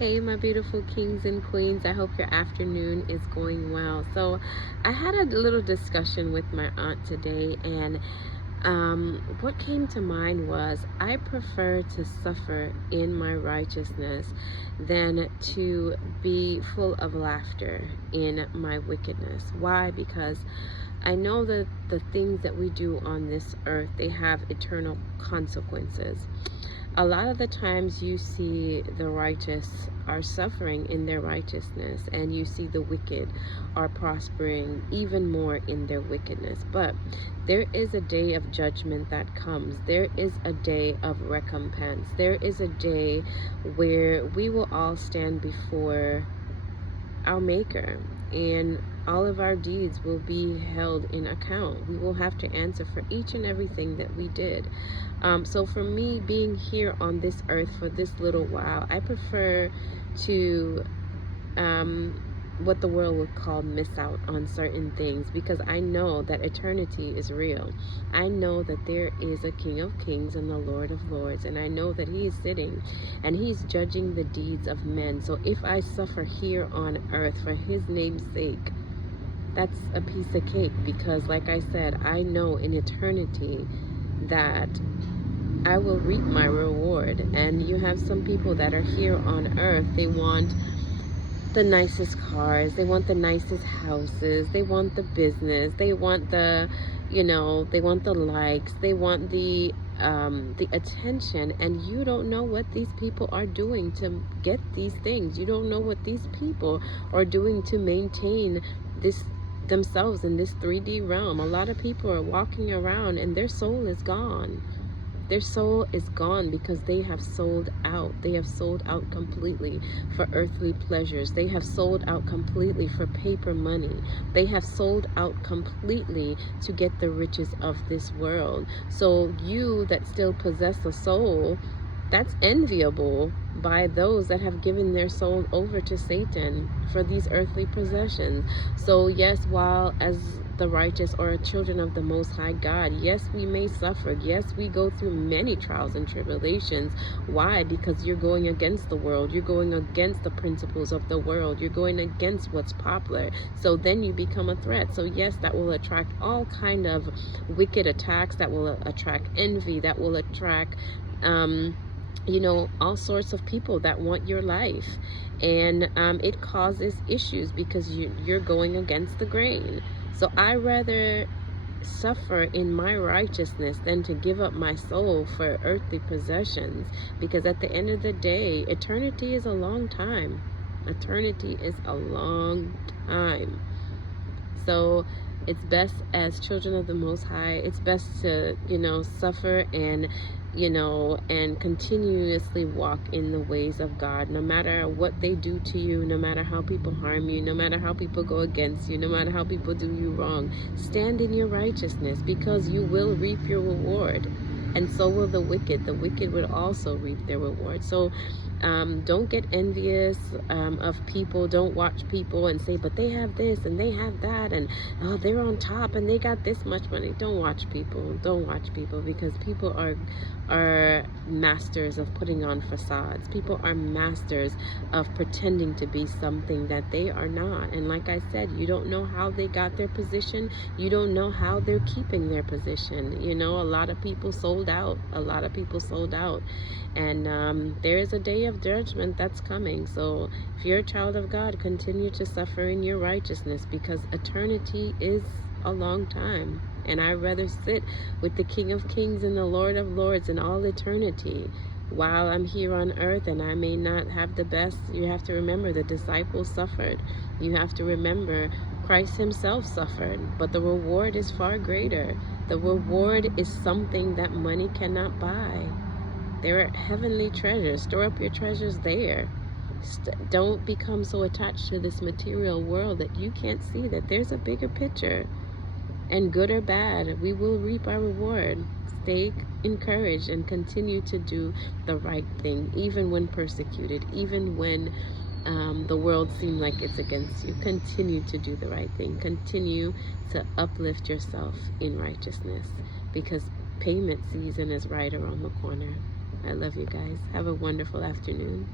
Hey, my beautiful kings and queens. I hope your afternoon is going well. So, I had a little discussion with my aunt today, and what came to mind was I prefer to suffer in my righteousness than to be full of laughter in my wickedness. Why? Because I know that the things that we do on this earth, they have eternal consequences. A lot of the times you see the righteous are suffering in their righteousness, and you see the wicked are prospering even more in their wickedness. But there is a day of judgment that comes. There is a day of recompense. There is a day where we will all stand before our Maker, and all of our deeds will be held in account. We will have to answer for each and everything that we did. So for me, being here on this earth for this little while, I prefer to what the world would call miss out on certain things, because I know that eternity is real. I know that there is a King of Kings and the Lord of Lords, and I know that he is sitting and he's judging the deeds of men. So if I suffer here on earth for his name's sake, that's a piece of cake, because like I said, I know in eternity that I will reap my reward. And you have some people that are here on earth, they want the nicest cars, they want the nicest houses, they want the business, they want they want the likes, they want the attention, and you don't know what these people are doing to get these things. You don't know what these people are doing to maintain this themselves in this 3D realm. A lot of people are walking around and their soul is gone. Their soul is gone because they have sold out. They have sold out completely for earthly pleasures. They have sold out completely for paper money. They have sold out completely to get the riches of this world. So you that still possess a soul, that's enviable by those that have given their soul over to Satan for these earthly possessions. So yes, while as the righteous or children of the Most High God, yes, we may suffer. Yes, we go through many trials and tribulations. Why? Because you're going against the world. You're going against the principles of the world. You're going against what's popular. So then you become a threat. So yes, that will attract all kind of wicked attacks. That will attract envy. That will attract all sorts of people that want your life, and it causes issues because you're going against the grain. So I rather suffer in my righteousness than to give up my soul for earthly possessions, because at the end of the day, eternity is a long time. Eternity is a long time. So it's best, as children of the Most High, it's best to suffer and continuously walk in the ways of God, no matter what they do to you, no matter how people harm you, no matter how people go against you, no matter how people do you wrong. Stand in your righteousness, because you will reap your reward, and so will the wicked. The wicked would also reap their reward. So don't get envious of people. Don't watch people and say, but they have this and they have that, and oh, they're on top and they got this much money. Don't watch people. Don't watch people, because people are masters of putting on facades. People are masters of pretending to be something that they are not. And like I said, you don't know how they got their position. You don't know how they're keeping their position. A lot of people sold out. A lot of people sold out. And there is a day of judgment that's coming. So if you're a child of God, continue to suffer in your righteousness, because eternity is a long time. And I'd rather sit with the King of Kings and the Lord of Lords in all eternity. While I'm here on earth and I may not have the best, you have to remember the disciples suffered. You have to remember Christ himself suffered, but the reward is far greater. The reward is something that money cannot buy. There are heavenly treasures. Store up your treasures there. Don't become so attached to this material world that you can't see that there's a bigger picture. And good or bad, we will reap our reward. Stay encouraged and continue to do the right thing, even when persecuted, even when the world seems like it's against you. Continue to do the right thing. Continue to uplift yourself in righteousness, because payment season is right around the corner. I love you guys. Have a wonderful afternoon.